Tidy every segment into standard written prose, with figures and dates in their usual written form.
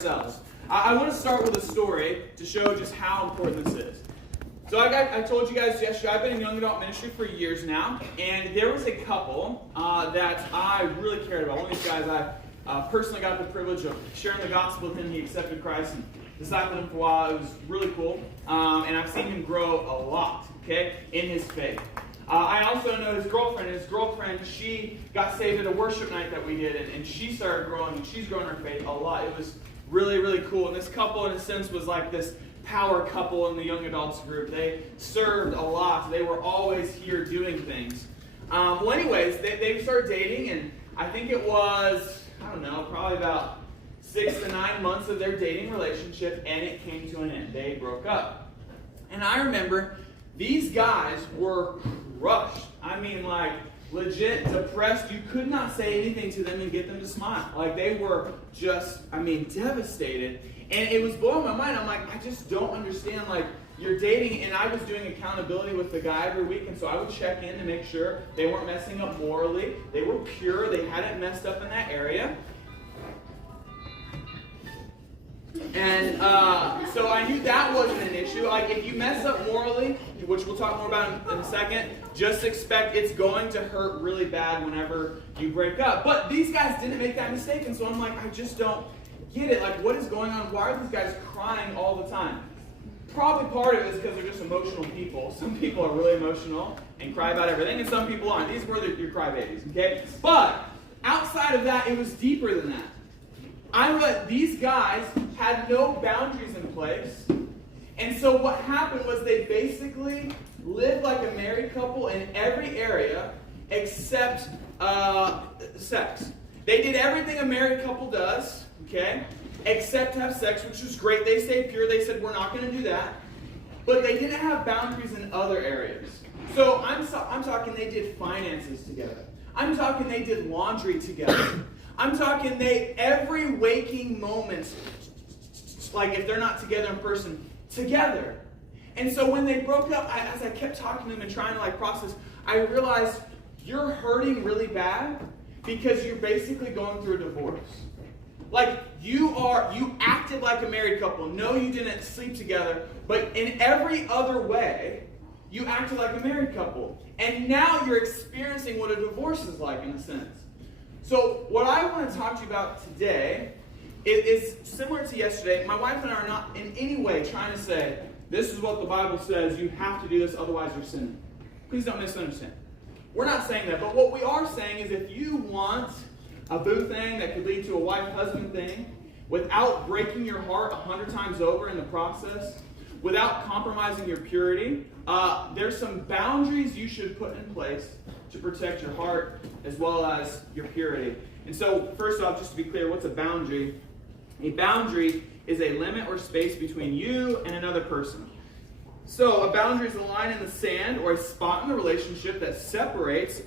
ourselves. I want to start with a story to show just how important this is. So I told you guys yesterday, I've been in young adult ministry for years now, and there was a couple that I really cared about. One of these guys, I personally got the privilege of sharing the gospel with him. He accepted Christ and discipled him for a while. It was really cool, and I've seen him grow a lot, in his faith. I also know his girlfriend. His girlfriend, she got saved at a worship night that we did, and she started growing, and she's grown her faith a lot. It was really, really cool. And this couple, in a sense, was like this power couple in the young adults group. They served a lot. They were always here doing things. Anyways, they started dating, and I think it was, probably about 6 to 9 months of their dating relationship, and it came to an end. They broke up. And I remember these guys were crushed. I mean, like, legit depressed. You could not say anything to them and get them to smile. Like, they were just, devastated. And it was blowing my mind. I'm like, I just don't understand. Like, you're dating, and I was doing accountability with the guy every week, and so I would check in to make sure they weren't messing up morally. They were pure. They hadn't messed up in that area. And so I knew that wasn't an issue. Like, if you mess up morally, which we'll talk more about in a second, just expect it's going to hurt really bad whenever you break up. But these guys didn't make that mistake, and so I'm like, I just don't get it. Like, what is going on? Why are these guys crying all the time? Probably part of it is because they're just emotional people. Some people are really emotional and cry about everything, and some people aren't. These were your crybabies, okay? But outside of that, it was deeper than that. I realized these guys had no boundaries in place. And so what happened was they basically lived like a married couple in every area except sex. They did everything a married couple does, except have sex, which was great. They stayed pure. They said, we're not going to do that. But they didn't have boundaries in other areas. So I'm talking they did finances together. I'm talking they did laundry together. I'm talking every waking moment, like if they're not together in person, together. And so when they broke up, as I kept talking to them and trying to process, I realized you're hurting really bad because you're basically going through a divorce. Like you acted like a married couple. No, you didn't sleep together, but in every other way, you acted like a married couple. And now you're experiencing what a divorce is like in a sense. So what I want to talk to you about today is similar to yesterday. My wife and I are not in any way trying to say, this is what the Bible says, you have to do this, otherwise you're sinning. Please don't misunderstand. We're not saying that, but what we are saying is if you want a boo thing that could lead to a wife-husband thing, without breaking your heart 100 times over in the process, without compromising your purity, there's some boundaries you should put in place to protect your heart as well as your purity. And so, first off, just to be clear, what's a boundary? A boundary is a limit or space between you and another person. So, a boundary is a line in the sand or a spot in the relationship that separates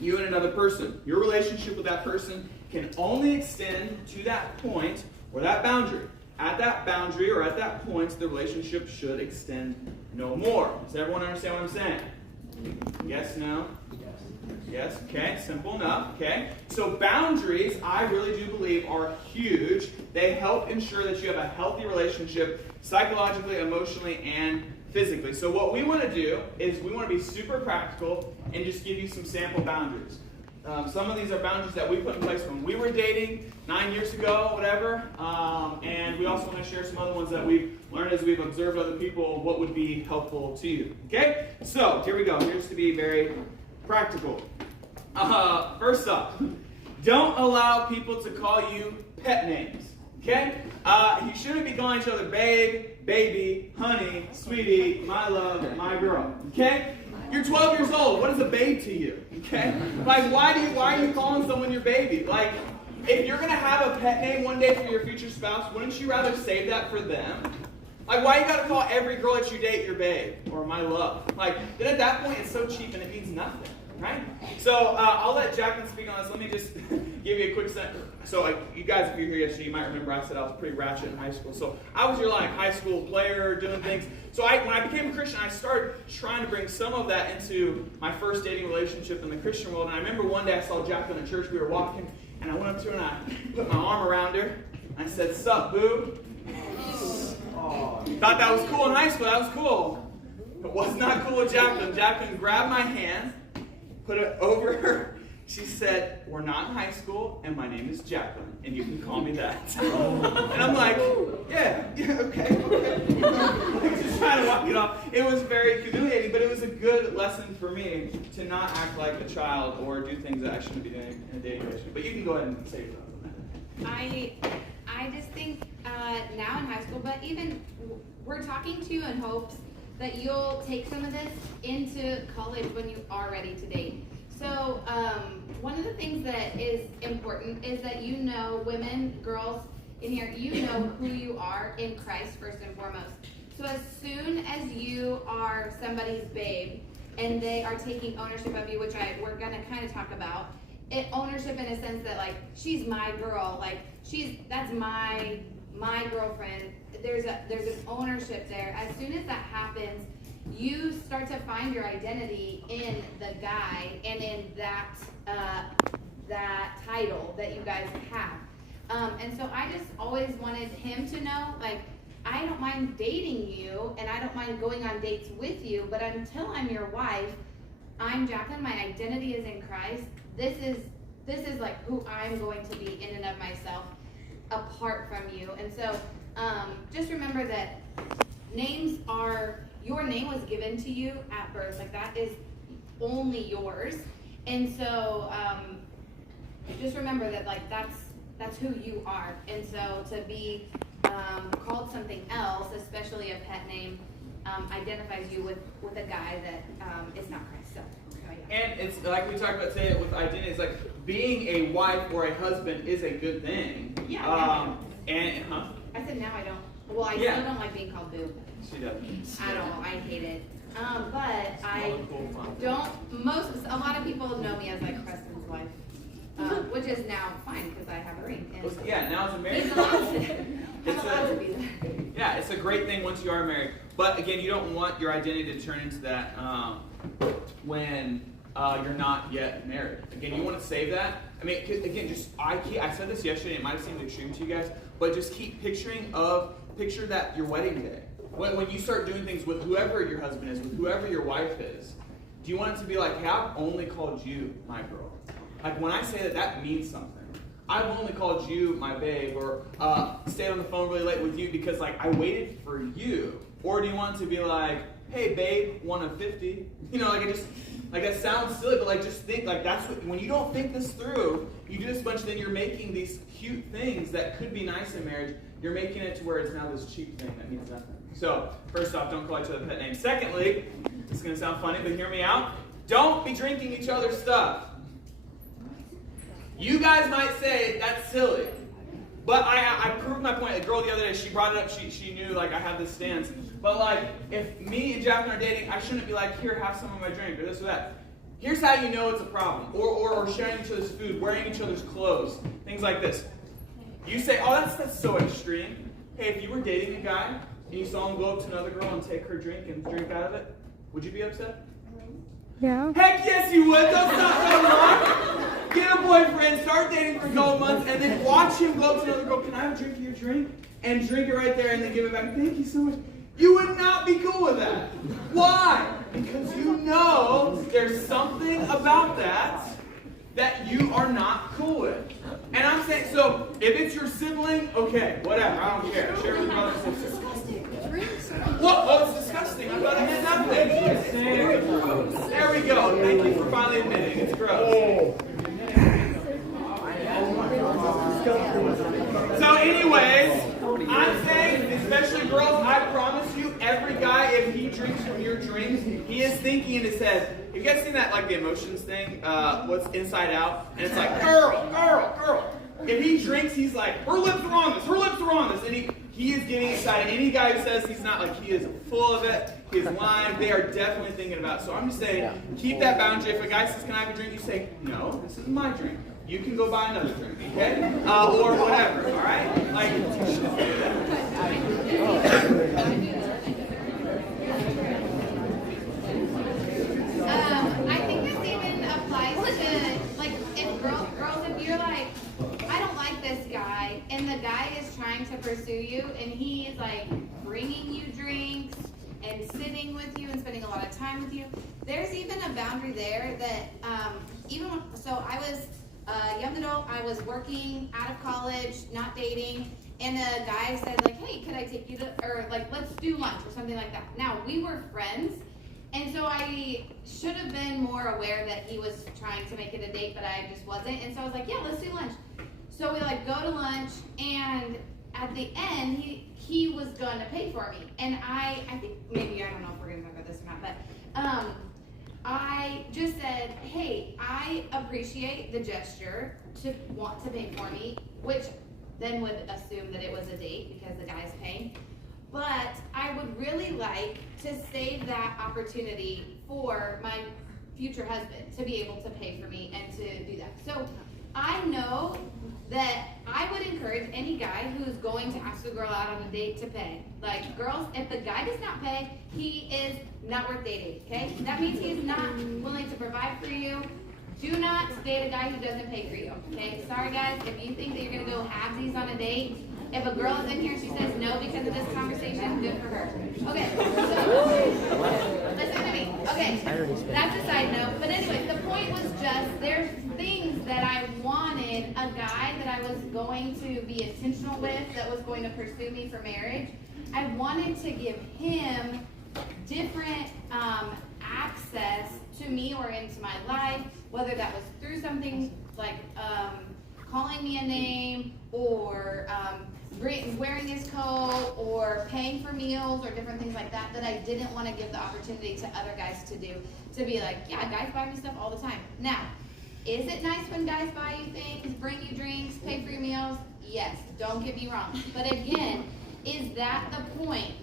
you and another person. Your relationship with that person can only extend to that point or that boundary. At that boundary or at that point, the relationship should extend no more. Does everyone understand what I'm saying? Yes, no? Yes, okay, simple enough, okay? So boundaries, I really do believe, are huge. They help ensure that you have a healthy relationship psychologically, emotionally, and physically. So what we want to do is we want to be super practical and just give you some sample boundaries. Some of these are boundaries that we put in place when we were dating 9 years ago, whatever. And we also want to share some other ones that we've learned as we've observed other people, what would be helpful to you. Okay? So, here we go. Here's to be very practical. First up, don't allow people to call you pet names. Okay? You shouldn't be calling each other babe, baby, honey, sweetie, my love, my girl. Okay? You're 12 years old. What is a babe to you? Okay? Like, why are you calling someone your baby? Like, if you're going to have a pet name one day for your future spouse, wouldn't you rather save that for them? Like, why you got to call every girl that you date your babe or my love? Like, then at that point, it's so cheap and it means nothing, right? So, I'll let Jacqueline speak on this. Let me just give you a quick sentence. So, you guys, if you were here yesterday, you might remember I said I was pretty ratchet in high school. So, I was your, high school player doing things. So, when I became a Christian, I started trying to bring some of that into my first dating relationship in the Christian world. And I remember one day I saw Jacqueline at church. We were walking, and I went up to her and I put my arm around her. I said, "Sup, boo?" Thought that was cool in high school. That was cool. But was not cool with Jacqueline. Jacqueline grabbed my hand, put it over her. She said, "We're not in high school, and my name is Jacqueline, and you can call me that." And I'm like, yeah, okay. Just trying to walk it off. It was very humiliating, but it was a good lesson for me to not act like a child or do things that I shouldn't be doing in a dating relationship. But you can go ahead and say yourself. I just think now in high school, but even we're talking to you in hopes that you'll take some of this into college when you are ready to date. So one of the things that is important is that you know, women, girls in here, you know who you are in Christ first and foremost. So as soon as you are somebody's babe and they are taking ownership of you, which we're gonna kind of talk about, ownership in a sense that like she's my girl, like that's my girlfriend. There's an ownership there. As soon as that happens, you start to find your identity in the guy and in that title that you guys have. And so I just always wanted him to know, like, I don't mind dating you and I don't mind going on dates with you, but until I'm your wife, I'm Jacqueline, my identity is in Christ. This is like who I'm going to be in and of myself apart from you. And so just remember that your name was given to you at birth. Like that is only yours. And so just remember that like that's who you are. And so to be called something else, especially a pet name, identifies you with a guy that is not Christ. So yeah. And it's like we talked about today with identity, it's like being a wife or a husband is a good thing. Yeah. I said now I don't. Well, I still don't like being called boo. She doesn't. I don't. I hate it. But I don't. A lot of people know me as like Preston's wife, which is now fine because I have a ring. And yeah, now it's a marriage. Yeah, it's a great thing once you are married. But again, you don't want your identity to turn into that when you're not yet married. Again, you want to save that. I mean, again, I said this yesterday. It might have seemed extreme to you guys, but just keep picture that your wedding day. When you start doing things with whoever your husband is, with whoever your wife is, do you want it to be like, hey, I've only called you my girl? Like when I say that means something. I've only called you my babe, or stayed on the phone really late with you because like I waited for you. Or do you want it to be like, hey babe, 1 of 50? You know, like that sounds silly, but like just think like that's what, when you don't think this through, you do this bunch, then you're making these cute things that could be nice in marriage. You're making it to where it's now this cheap thing that means nothing. So, first off, don't call each other pet names. Secondly, this is going to sound funny, but hear me out. Don't be drinking each other's stuff. You guys might say that's silly, but I proved my point. A girl the other day, she brought it up. She knew like I have this stance. But like, if me and Jacqueline are dating, I shouldn't be like, here, have some of my drink or this or that. Here's how you know it's a problem. Or sharing each other's food, wearing each other's clothes, things like this. You say, oh, that's so extreme. Hey, if you were dating a guy and you saw him go up to another girl and take her drink and drink out of it, would you be upset? Yeah. Heck yes you would. Don't stop no more. Get a boyfriend, start dating for a couple months, and then watch him go up to another girl. Can I have a drink of your drink? And drink it right there and then give it back. Thank you so much. You would not be cool with that. Why? Because you know there's something about that you are not cool with. And I'm saying, so if it's your sibling, okay, whatever, I don't care. Share with your brothers and sisters. What? Oh, it's disgusting. I thought I meant nothing. There we go. Thank you for finally admitting it's gross. So anyways, I'm saying, especially girls, I promise you, every guy, if he drinks from your drinks, he is thinking in his head. Have you guys seen that, like the emotions thing, what's Inside Out? And it's like, girl. If he drinks, he's like, her lips are on this. And he is getting excited. Any guy who says he's not, like, he is full of it. He's lying. They are definitely thinking about it. So I'm just saying, keep that boundary. If a guy says, can I have a drink? You say, no, this is my drink. You can go buy another drink, okay? Or whatever, all right? Like, I think this even applies to, like, if girls, if you're like, I don't like this guy, and the guy is pursue you, and he's like bringing you drinks and sitting with you and spending a lot of time with you, there's even a boundary there that so I was a young adult, I was working out of college, not dating, and a guy said like, hey, could I take you to, or like, let's do lunch or something like that. Now, we were friends, and so I should have been more aware that he was trying to make it a date, but I just wasn't, and so I was like, yeah, let's do lunch. So we like go to lunch, and at the end, he was going to pay for me, and I think maybe, I don't know if we're going to talk about this or not, but I just said, hey, I appreciate the gesture to want to pay for me, which then would assume that it was a date because the guy's paying. But I would really like to save that opportunity for my future husband to be able to pay for me and to do that. So I know that I would encourage any guy who's going to ask a girl out on a date to pay. Like, girls, if the guy does not pay, he is not worth dating, okay? That means he's not willing to provide for you. Do not date a guy who doesn't pay for you, okay? Sorry, guys, if you think that you're going to go halvesies on a date, if a girl is in here and she says no because of this conversation, good for her. Okay, so, listen to me. Okay, that's a side note. But anyway, the point was just, there's things that I wanted a guy that I was going to be intentional with, that was going to pursue me for marriage. I wanted to give him different access to me or into my life, whether that was through something like calling me a name, or wearing his coat, or paying for meals, or different things like that, that I didn't want to give the opportunity to other guys to do. To be like, yeah, guys buy me stuff all the time. Now, is it nice when guys buy you things, bring you drinks, pay for your meals? Yes, don't get me wrong. But again, is that the point?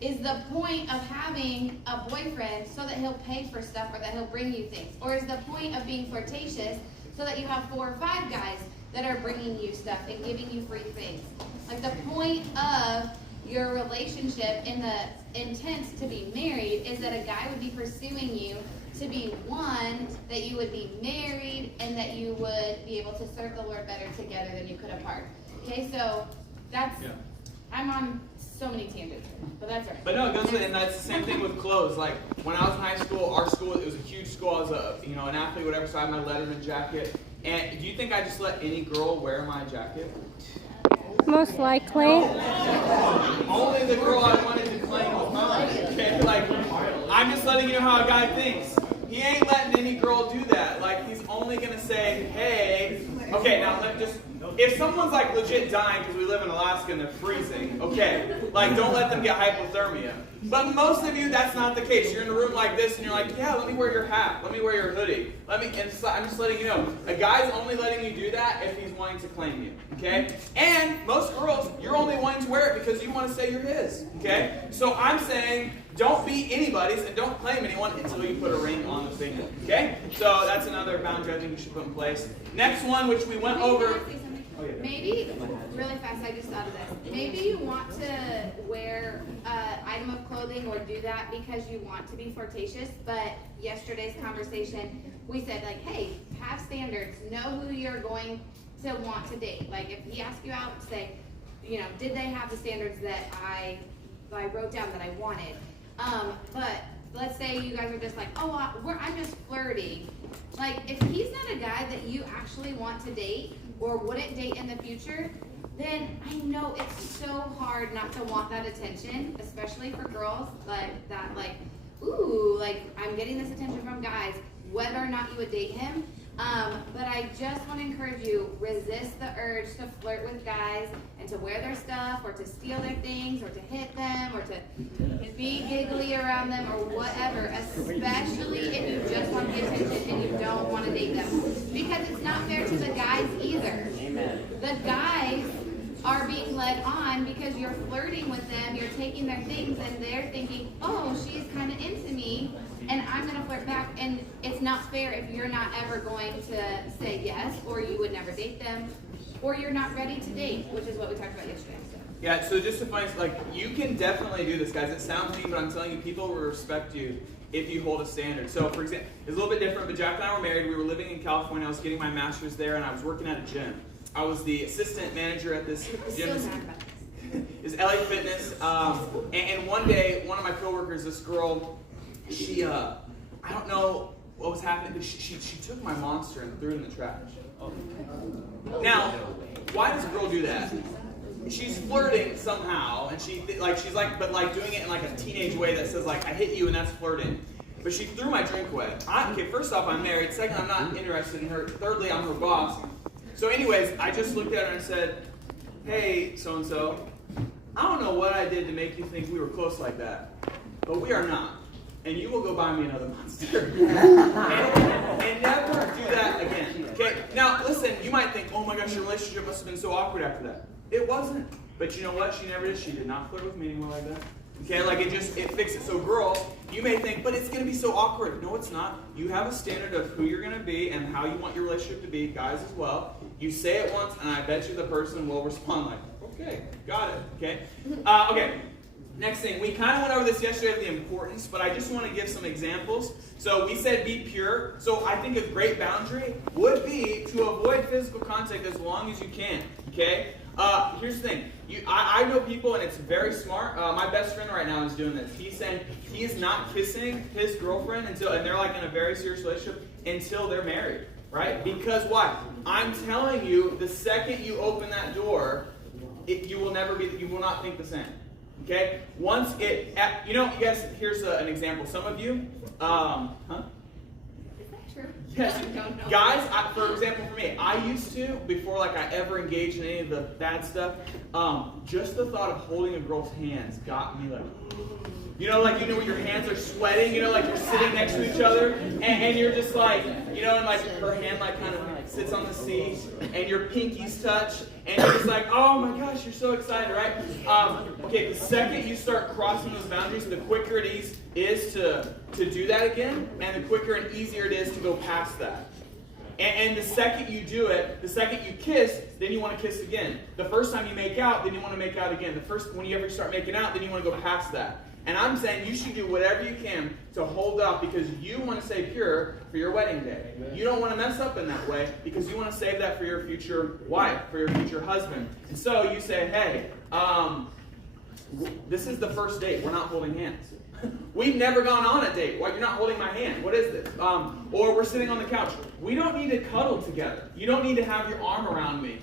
Is the point of having a boyfriend so that he'll pay for stuff, or that he'll bring you things? Or is the point of being flirtatious so that you have 4 or 5 guys that are bringing you stuff and giving you free things? Like, the point of your relationship and the intent to be married is that a guy would be pursuing you to be one, that you would be married, and that you would be able to serve the Lord better together than you could apart. Okay, so that's, I'm on so many tangents, but that's right. But no, it goes with, and that's the same thing with clothes. Like, when I was in high school, our school, it was a huge school. I was an athlete, whatever, so I had my Letterman jacket. And do you think I just let any girl wear my jacket? Most likely. Only the girl I wanted to claim was mine. Okay, like, I'm just letting you know how a guy thinks. He ain't letting any girl do that. Like, he's only gonna say, hey, okay, now if someone's like legit dying because we live in Alaska and they're freezing, okay, like, don't let them get hypothermia. But most of you, that's not the case. You're in a room like this and you're like, yeah, let me wear your hat, let me wear your hoodie, I'm just letting you know, a guy's only letting you do that if he's wanting to claim you, okay? And most girls, you're only wanting to wear it because you want to say you're his, okay? So I'm saying, don't be anybody's and don't claim anyone until you put a ring on the finger, okay? So that's another boundary I think you should put in place. Next one, which we went over. Maybe, really fast, I just thought of this. Maybe you want to wear an item of clothing or do that because you want to be flirtatious, but yesterday's conversation, we said like, hey, have standards. Know who you're going to want to date. Like, if he asks you out, say, did they have the standards that I wrote down that I wanted? But let's say you guys are just like, oh, I'm just flirting. Like, if he's not a guy that you actually want to date or wouldn't date in the future, then I know it's so hard not to want that attention, especially for girls, like that, like, ooh, like, I'm getting this attention from guys, whether or not you would date him. But I just want to encourage you, resist the urge to flirt with guys and to wear their stuff or to steal their things or to hit them or to be giggly around them or whatever, especially if you just want the attention and you don't want to date them. Because it's not fair to the guys either. Amen. The guys are being led on because you're flirting with them, you're taking their things, and they're thinking, oh, she's kind of into me, and I'm going to flirt back. And it's not fair if you're not ever going to say yes, or you would never date them, or you're not ready to date, which is what we talked about yesterday. Yeah, so just to find, like, you can definitely do this, guys. It sounds mean, but I'm telling you, people will respect you if you hold a standard. So, for example, it's a little bit different, but Jack and I were married. We were living in California. I was getting my master's there, and I was working at a gym. I was the assistant manager at this gym. It's LA Fitness. And one day, one of my coworkers, this girl, she, I don't know what was happening, but she took my Monster and threw it in the trash. Now, why does a girl do that? She's flirting somehow, and she's like, but like doing it in like a teenage way that says like, I hit you and that's flirting. But she threw my drink away. Okay, first off, I'm married. Second, I'm not interested in her. Thirdly, I'm her boss. So anyways, I just looked at her and said, hey, so-and-so, I don't know what I did to make you think we were close like that, but we are not. And you will go buy me another Monster. and never do that again. Okay? Now, listen, you might think, oh my gosh, your relationship must have been so awkward after that. It wasn't. But you know what? She never did. She did not flirt with me anymore like that. Okay, like it fixed it. So girls, you may think, but it's going to be so awkward. No, it's not. You have a standard of who you're going to be and how you want your relationship to be, guys as well. You say it once, and I bet you the person will respond like, okay, got it. Okay? Okay, next thing. We kind of went over this yesterday of the importance, but I just want to give some examples. So we said be pure. So I think a great boundary would be to avoid physical contact as long as you can. Okay? Here's the thing. I know people, and it's very smart. My best friend right now is doing this. He's saying he is not kissing his girlfriend and they're like in a very serious relationship until they're married, right? Because why? I'm telling you, the second you open that door, you will not think the same. Okay? Yes. Here's an example. Some of you, yes. Guys, for example, for me, I used to, before like I ever engaged in any of the bad stuff, just the thought of holding a girl's hands got me like, when your hands are sweating, like you're sitting next to each other, and you're just like, and like her hand like kind of sits on the seat, and your pinkies touch, and you're just like, oh my gosh, you're so excited, right? Okay, the second you start crossing those boundaries, the quicker it is to do that again, and the quicker and easier it is to go past that. And the second you do it, the second you kiss, then you want to kiss again. The first time you make out, then you want to make out again. When you ever start making out, then you want to go past that. And I'm saying you should do whatever you can to hold up because you want to stay pure for your wedding day. Amen. You don't want to mess up in that way because you want to save that for your future wife, for your future husband. And so you say, hey, this is the first date. We're not holding hands. We've never gone on a date. Why, you're not holding my hand. What is this? Or we're sitting on the couch. We don't need to cuddle together. You don't need to have your arm around me.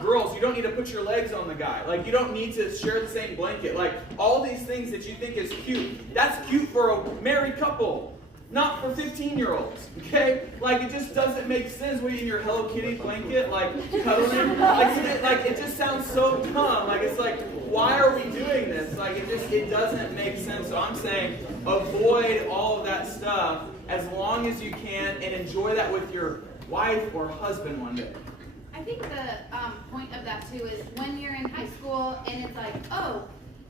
Girls, you don't need to put your legs on the guy. Like, you don't need to share the same blanket. Like, all these things that you think is cute, that's cute for a married couple, not for 15-year-olds, okay? Like, it just doesn't make sense when you're in your Hello Kitty blanket, like, cuddling. Like, it just sounds so dumb. Like, it's like, why are we doing this? Like, it doesn't make sense. So I'm saying avoid all of that stuff as long as you can and enjoy that with your wife or husband one day. I think the point of that too is when you're in high school and it's like, oh,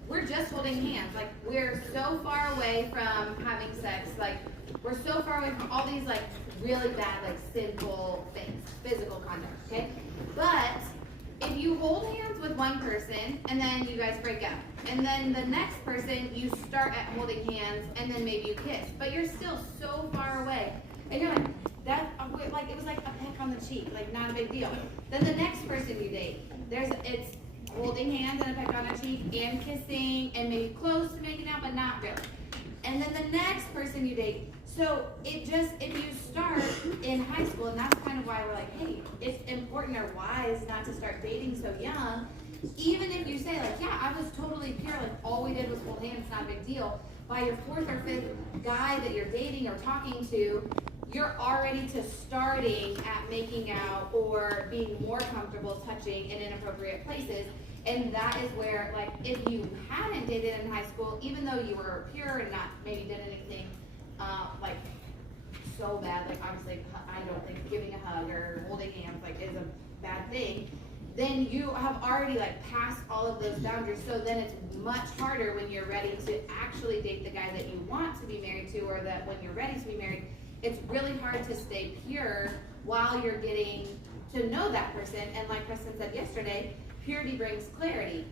we're just holding hands. Like, we're so far away from having sex. Like, we're so far away from all these like really bad, like sinful things, physical contact, okay? But if you hold hands with one person and then you guys break up, and then the next person you start at holding hands and then maybe you kiss, but you're still so far away, and you're like, it was like a peck on the cheek, like not a big deal. Then the next person you date, it's holding hands and a peck on the cheek and kissing and maybe close to making out, but not really. And then the next person you date. So if you start in high school, and that's kind of why we're like, hey, it's important or wise not to start dating so young. Even if you say like, yeah, I was totally pure, like all we did was hold hands, not a big deal. By your fourth or fifth guy that you're dating or talking to, you're already starting at making out or being more comfortable touching in inappropriate places. And that is where, like, if you hadn't dated in high school, even though you were pure and not maybe did anything like so bad, like obviously I don't think giving a hug or holding hands like is a bad thing, then you have already like passed all of those boundaries. So then it's much harder when you're ready to actually date the guy that you want to be married to, or that when you're ready to be married, it's really hard to stay pure while you're getting to know that person. And like Kristen said yesterday, purity brings clarity.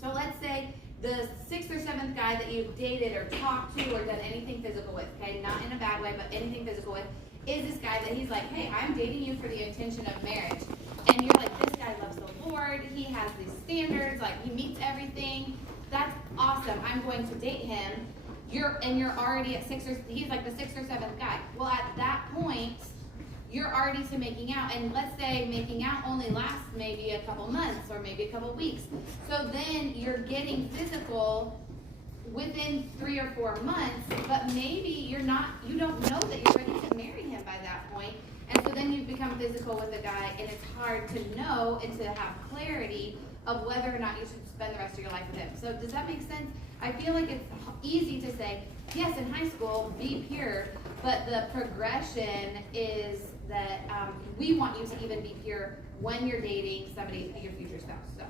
So let's say the 6th or 7th guy that you've dated or talked to or done anything physical with, okay, not in a bad way, but anything physical with, is this guy that he's like, hey, I'm dating you for the intention of marriage. And you're like, this guy loves the Lord, he has these standards, like he meets everything, going to date him, you're already at he's like the 6th or 7th guy. Well, at that point, you're already to making out, and let's say making out only lasts maybe a couple months or maybe a couple weeks. So then you're getting physical within 3 or 4 months, but maybe you don't know that you're ready to marry him by that point. And so then you become physical with a guy, and it's hard to know and to have clarity of whether or not you should spend the rest of your life with him. So does that make sense? I feel like it's easy to say, yes, in high school, be pure, but the progression is that we want you to even be pure when you're dating somebody, your future spouse. So,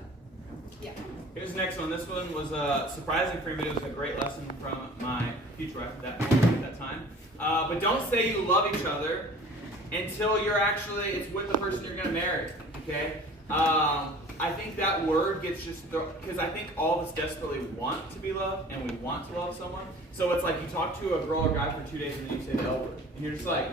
yeah. Here's the next one. This one was surprising for me, but it was a great lesson from my future wife at that time. But don't say you love each other until it's with the person you're going to marry, okay? I think that word gets because I think all of us desperately want to be loved and we want to love someone. So it's like you talk to a girl or guy for 2 days and then you say the L word. And you're just like,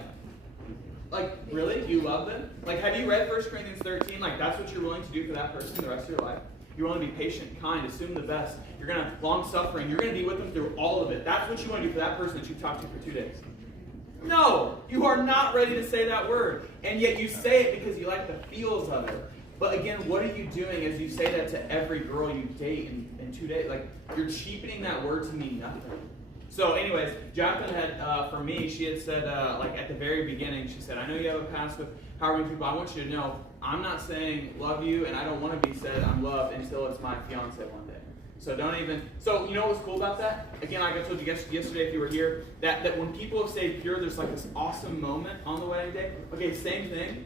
really? You love them? Like, have you read 1 Corinthians 13? Like, that's what you're willing to do for that person the rest of your life? You're willing to be patient, kind, assume the best. You're going to have long-suffering. You're going to be with them through all of it. That's what you want to do for that person that you've talked to for 2 days. No, you are not ready to say that word. And yet you say it because you like the feels of it. But again, what are you doing as you say that to every girl you date in 2 days? Like, you're cheapening that word to mean nothing. So anyways, Jacqueline had, for me, she had said, like at the very beginning, she said, I know you have a past with however many people. I want you to know, I'm not saying love you, and I don't want to be said I'm loved until it's my fiance one day. So don't even, so you know what's cool about that? Again, like I told you yesterday if you were here, that when people have stayed pure, there's like this awesome moment on the wedding day. Okay, same thing.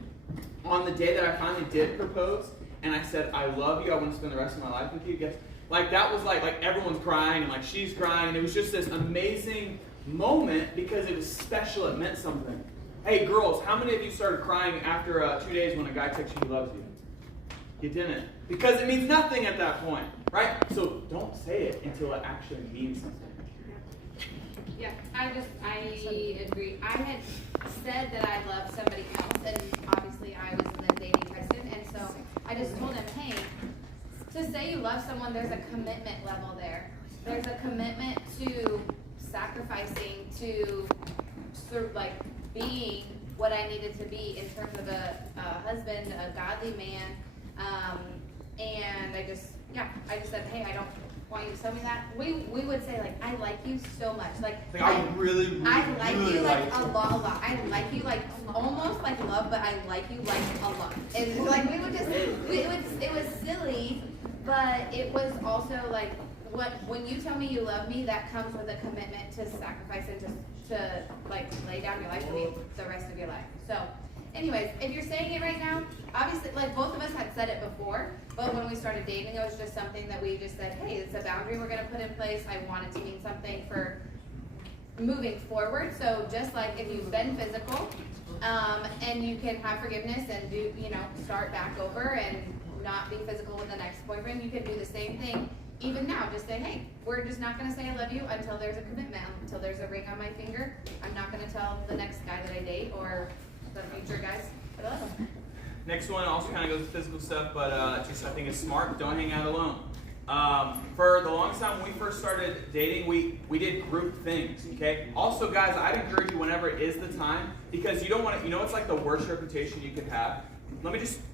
On the day that I finally did propose, and I said, I love you, I want to spend the rest of my life with you, guess, like that was like everyone's crying, and like she's crying, and it was just this amazing moment because it was special, it meant something. Hey girls, how many of you started crying after 2 days when a guy texts you he loves you? You didn't. Because it means nothing at that point, right? So don't say it until it actually means something. Yeah, I agree. I had said that I loved somebody else, and obviously I was in the dating person, and so I just told him, hey, to say you love someone, there's a commitment level there. There's a commitment to sacrificing, to sort of like being what I needed to be in terms of a husband, a godly man, and I just said, hey, I don't want you to tell me that. We would say like, I like you so much. Like I really like you like a lot. I like you like almost like love, but I like you like a lot. And like we would just, it was silly, but it was also like, when you tell me you love me, that comes with a commitment to sacrifice and to like lay down your life for me the rest of your life. So anyways, if you're saying it right now, obviously, like both of us had said it before, but when we started dating, it was just something that we just said, hey, it's a boundary we're going to put in place. I want it to mean something for moving forward. So just like if you've been physical, and you can have forgiveness and do, start back over and not be physical with the next boyfriend, you can do the same thing. Even now, just say, hey, we're just not going to say I love you until there's a commitment, until there's a ring on my finger. I'm not going to tell the next guy that I date or the future guys that I love them. Next one also kind of goes to physical stuff, but just I think it's smart. Don't hang out alone. For the longest time when we first started dating, we did group things, okay? Also, guys, I'd encourage you whenever it is the time, because you don't want to, it's like the worst reputation you could have.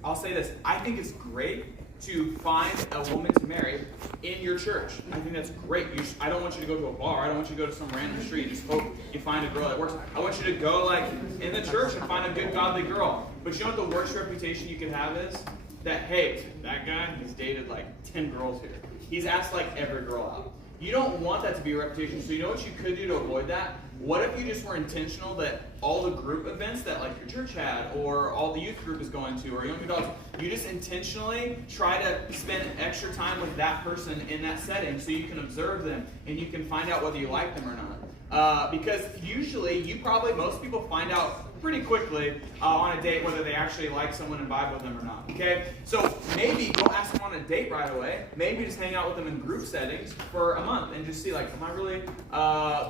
I'll say this. I think it's great to find a woman to marry in your church. I think that's great. I don't want you to go to a bar. I don't want you to go to some random street and just hope you find a girl that works. I want you to go like in the church and find a good godly girl. But you know what the worst reputation you could have is? That, hey, that guy has dated like 10 girls here. He's asked like every girl out. You don't want that to be a reputation. So you know what you could do to avoid that? What if you just were intentional that all the group events that like your church had or all the youth group is going to or young adults, you just intentionally try to spend extra time with that person in that setting so you can observe them and you can find out whether you like them or not. Because usually, most people find out pretty quickly on a date whether they actually like someone and vibe with them or not, okay? So maybe don't ask them on a date right away. Maybe just hang out with them in group settings for a month and just see like, am I really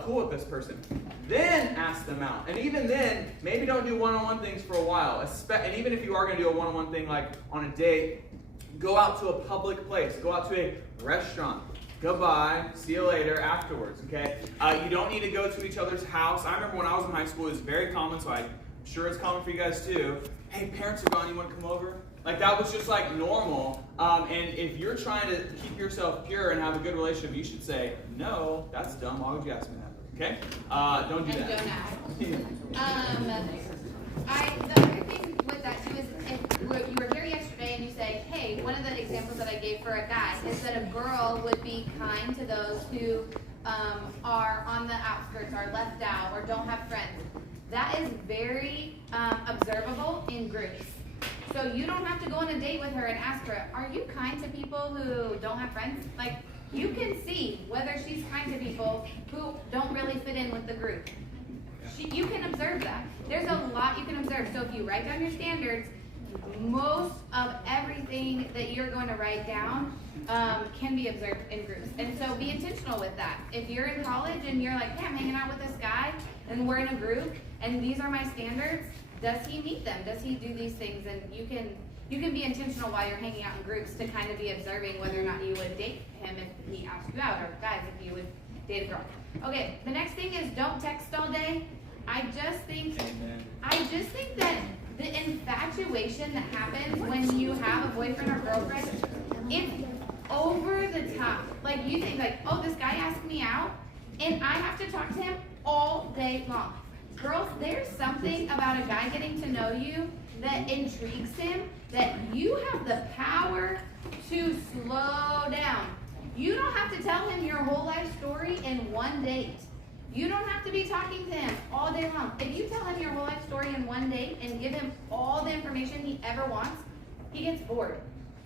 cool with this person? Then ask them out. And even then, maybe don't do one-on-one things for a while. And even if you are going to do a one-on-one thing like on a date, go out to a public place. Go out to a restaurant. goodbye, see you later afterwards, okay? You don't need to go to each other's house. I remember when I was in high school, it was very common, so I'm sure it's common for you guys too. Hey, parents are gone, you want to come over? Like, that was just like normal. And if you're trying to keep yourself pure and have a good relationship, you should say, no, that's dumb. Why would you ask me that? Okay? Don't do that. Don't ask. The other thing with that too is if you were here yesterday and you say, hey, one of the examples that I gave for a guy is that a girl would be kind to those who are on the outskirts, are left out, or don't have friends. That is very observable in groups. So you don't have to go on a date with her and ask her, are you kind to people who don't have friends? Like, you can see whether she's kind to people who don't really fit in with the group. You can observe that. There's a lot you can observe. So if you write down your standards, most of everything that you're going to write down can be observed in groups. And so be intentional with that. If you're in college and you're like, hey, I'm hanging out with this guy, and we're in a group, and these are my standards, does he meet them? Does he do these things? And you can be intentional while you're hanging out in groups to kind of be observing whether or not you would date him if he asked you out, or guys, if you would date a girl. Okay, the next thing is don't text all day. I just think that the infatuation that happens when you have a boyfriend or girlfriend, it's over the top. Like, you think like, oh, this guy asked me out, and I have to talk to him all day long. Girls, there's something about a guy getting to know you that intrigues him, that you have the power to slow down. You don't have to tell him your whole life story in one date. You don't have to be talking to him all day long. If you tell him your whole life story in one date and give him all the information he ever wants, he gets bored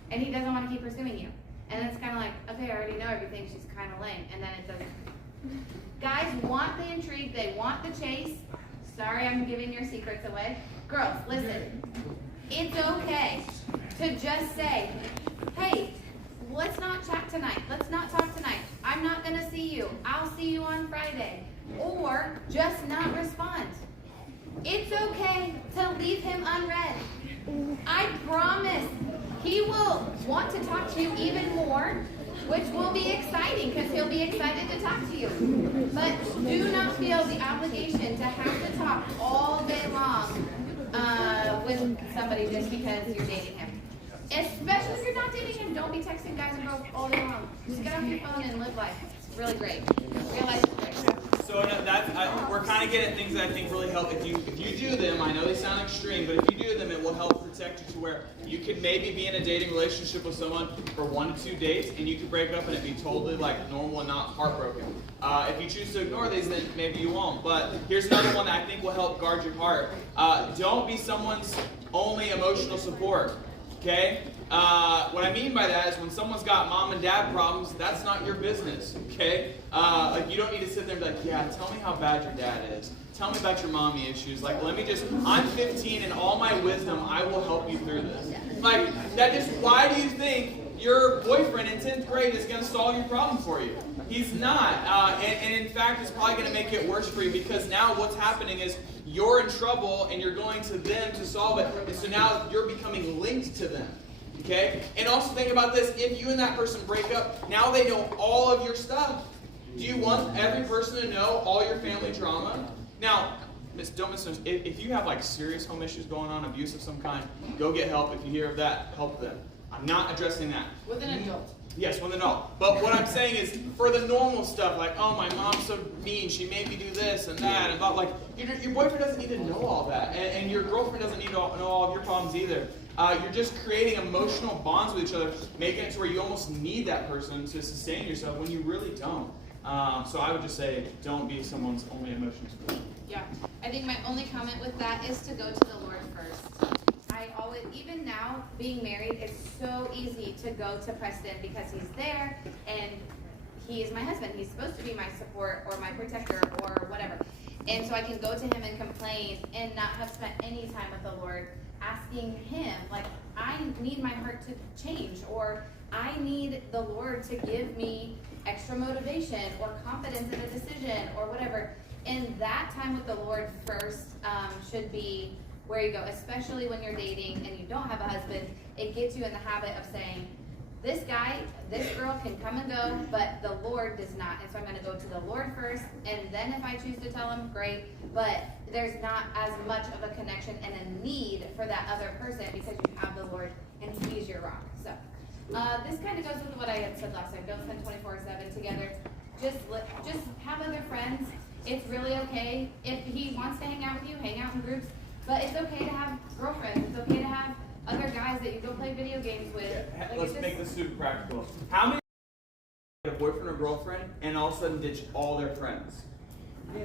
and he doesn't want to keep pursuing you. And it's kind of like, okay, I already know everything, she's kind of lame, and then it doesn't. Guys want the intrigue, they want the chase. Sorry, I'm giving your secrets away. Girls, listen. It's okay to just say, hey, let's not chat tonight. Let's not talk tonight. I'm not going to see you. I'll see you on Friday. Or just not respond. It's okay to leave him unread. I promise he will want to talk to you even more, which will be exciting because he'll be excited to talk to you. But do not feel the obligation to have to talk all day long with somebody just because you're dating him. Especially if you're not dating him, don't be texting guys and girls all day long. Just get off your phone and live life. It's really great. Real life is great. So we're kind of getting at things that I think really help. If you do them, I know they sound extreme, but if you do them, it will help protect you to where you could maybe be in a dating relationship with someone for 1 to 2 dates, and you could break up and it be totally like normal and not heartbroken. If you choose to ignore these, then maybe you won't. But here's another one that I think will help guard your heart. Don't be someone's only emotional support. Okay? What I mean by that is when someone's got mom and dad problems, that's not your business. Okay? Like, you don't need to sit there and be like, yeah, tell me how bad your dad is. Tell me about your mommy issues. Like, I'm 15 and all my wisdom, I will help you through this. Like, why do you think your boyfriend in 10th grade is going to solve your problem for you? He's not. And in fact, it's probably going to make it worse for you because now what's happening is you're in trouble and you're going to them to solve it. And so now you're becoming linked to them. Okay? And also think about this. If you and that person break up, now they know all of your stuff. Do you want every person to know all your family drama? Now, don't misunderstand. If you have like serious home issues going on, abuse of some kind, go get help. If you hear of that, help them. I'm not addressing that. With an adult. Yes, with an adult. But what I'm saying is, for the normal stuff, like, oh, my mom's so mean, she made me do this and that, and like, your boyfriend doesn't need to know all that, and your girlfriend doesn't need to know all of your problems either. You're just creating emotional bonds with each other, making it to where you almost need that person to sustain yourself when you really don't. So I would just say, don't be someone's only emotional support. Yeah. I think my only comment with that is to go to the Lord first. I always, even now, being married, it's so easy to go to Preston because he's there and he is my husband. He's supposed to be my support or my protector or whatever. And so I can go to him and complain and not have spent any time with the Lord asking him, like, I need my heart to change, or I need the Lord to give me extra motivation or confidence in a decision or whatever. And that time with the Lord first should be where you go, especially when you're dating and you don't have a husband. It gets you in the habit of saying, this guy, this girl can come and go, but the Lord does not. And so I'm going to go to the Lord first, and then if I choose to tell him, great. But there's not as much of a connection and a need for that other person because you have the Lord and he's your rock. So this kind of goes with what I had said last time. Don't spend 24/7 together. Just have other friends. It's really okay. If he wants to hang out with you, hang out in groups. But it's okay to have girlfriends. It's okay to have other guys that you go play video games with. Yeah, Like, let's make this super practical. How many have a boyfriend or girlfriend and all of a sudden ditch all their friends? Yeah.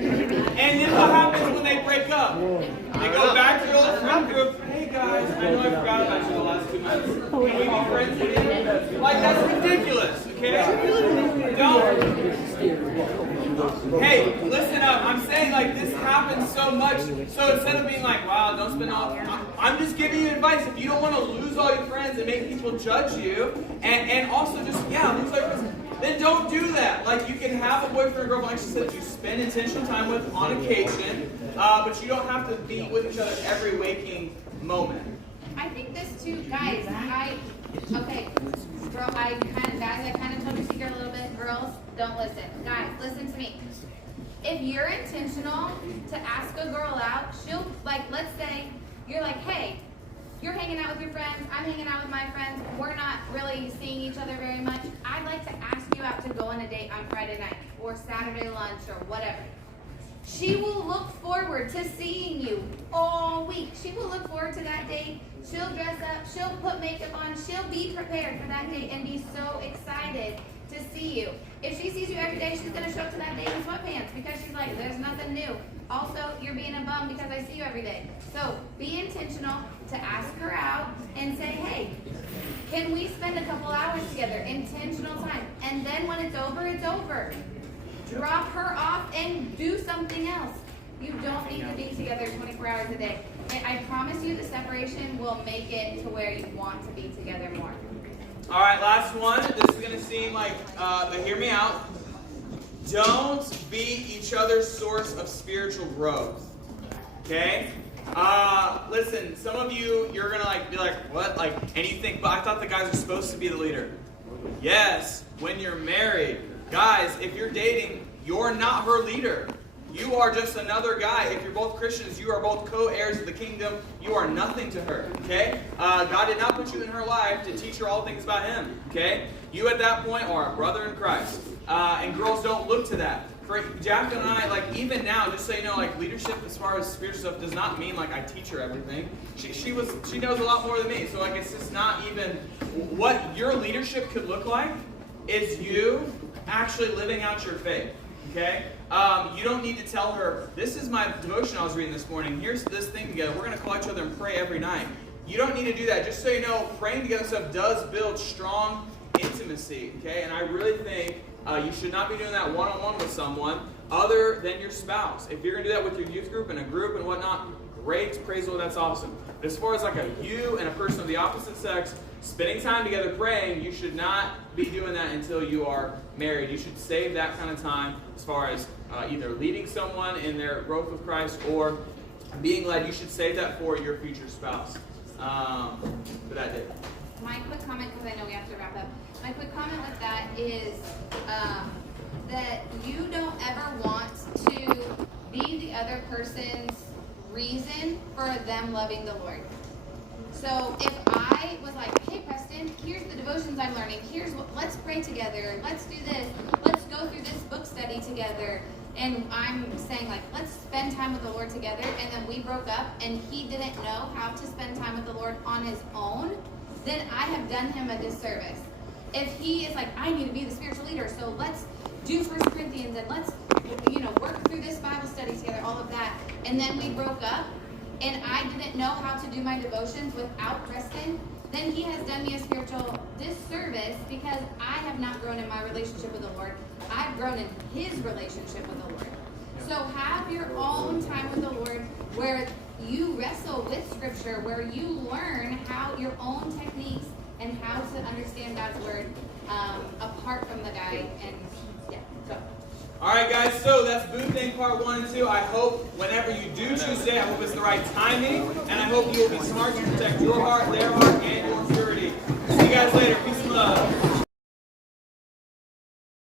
And then what happens when they break up? They go back to the old friend group. Hey guys, I know I forgot about you the last 2 months. Can we be friends again? Like, that's ridiculous, okay? Don't. Hey, listen up. I'm saying, like, this happens so much. So instead of being like, wow, don't spend all... I'm just giving you advice. If you don't want to lose all your friends and make people judge you, and also just, lose all your friends, then don't do that. Like, you can have a boyfriend or girlfriend, like she said, that you spend intentional time with on occasion, but you don't have to be with each other every waking moment. I think this too, guys, I kind of told your secret a little bit. Girls, don't listen. Guys, listen to me. If you're intentional to ask a girl out, she'll, like, let's say you're like, hey, you're hanging out with your friends, I'm hanging out with my friends, we're not really seeing each other very much. I'd like to ask you out to go on a date on Friday night or Saturday lunch or whatever. She will look forward to seeing you all week. She will look forward to that date. She'll dress up, she'll put makeup on, she'll be prepared for that date and be so excited to see you. If she sees you every day, she's going to show up to that date in sweatpants because she's like, there's nothing new. Also, you're being a bum because I see you every day. So be intentional to ask her out and say, hey, can we spend a couple hours together? Intentional time. And then when it's over, it's over. Drop her off and do something else. You don't need to be together 24 hours a day. And I promise you the separation will make it to where you want to be together more. All right, last one. This is going to seem like, but hear me out. Don't be each other's source of spiritual growth. Okay? Listen, some of you, you're going to be like, what? And you think, but I thought the guys are supposed to be the leader. Yes, when you're married. Guys, if you're dating, you're not her leader. You are just another guy. If you're both Christians, you are both co-heirs of the kingdom. You are nothing to her, okay? God did not put you in her life to teach her all things about him, okay? You at that point are a brother in Christ. And girls don't look to that. For Jack and I, even now, just so you know, leadership as far as spiritual stuff does not mean I teach her everything. She knows a lot more than me. So it's just not even what your leadership could look like is you actually living out your faith. Okay? You don't need to tell her, this is my devotion I was reading this morning. Here's this thing together. We're going to call each other and pray every night. You don't need to do that. Just so you know, praying together stuff does build strong intimacy. Okay? And I really think you should not be doing that one-on-one with someone other than your spouse. If you're going to do that with your youth group and a group and whatnot, great. Praise the Lord. That's awesome. But as far as you and a person of the opposite sex spending time together praying, you should not be doing that until you are married. You should save that kind of time as far as either leading someone in their growth with Christ or being led. You should save that for your future spouse. For that day. My quick comment, because I know we have to wrap up. My quick comment with that is that you don't ever want to be the other person's reason for them loving the Lord. So if I was like, hey Preston, here's the devotions I'm learning, let's pray together, let's do this, let's go through this book study together, and I'm saying let's spend time with the Lord together, and then we broke up and he didn't know how to spend time with the Lord on his own, then I have done him a disservice. If he is I need to be the spiritual leader, so let's do 1 Corinthians and let's work through this Bible study together, all of that, and then we broke up, and I didn't know how to do my devotions without Preston, then he has done me a spiritual disservice because I have not grown in my relationship with the Lord. I've grown in his relationship with the Lord. So have your own time with the Lord where you wrestle with Scripture, where you learn how your own techniques and how to understand God's Word apart from the guy. And yeah, go. All right, guys, so that's booth thing part 1 and 2. I hope whenever you do choose today, I hope it's the right timing, and I hope you will be smart to protect your heart, their heart, and your purity. See you you guys later. Peace and love.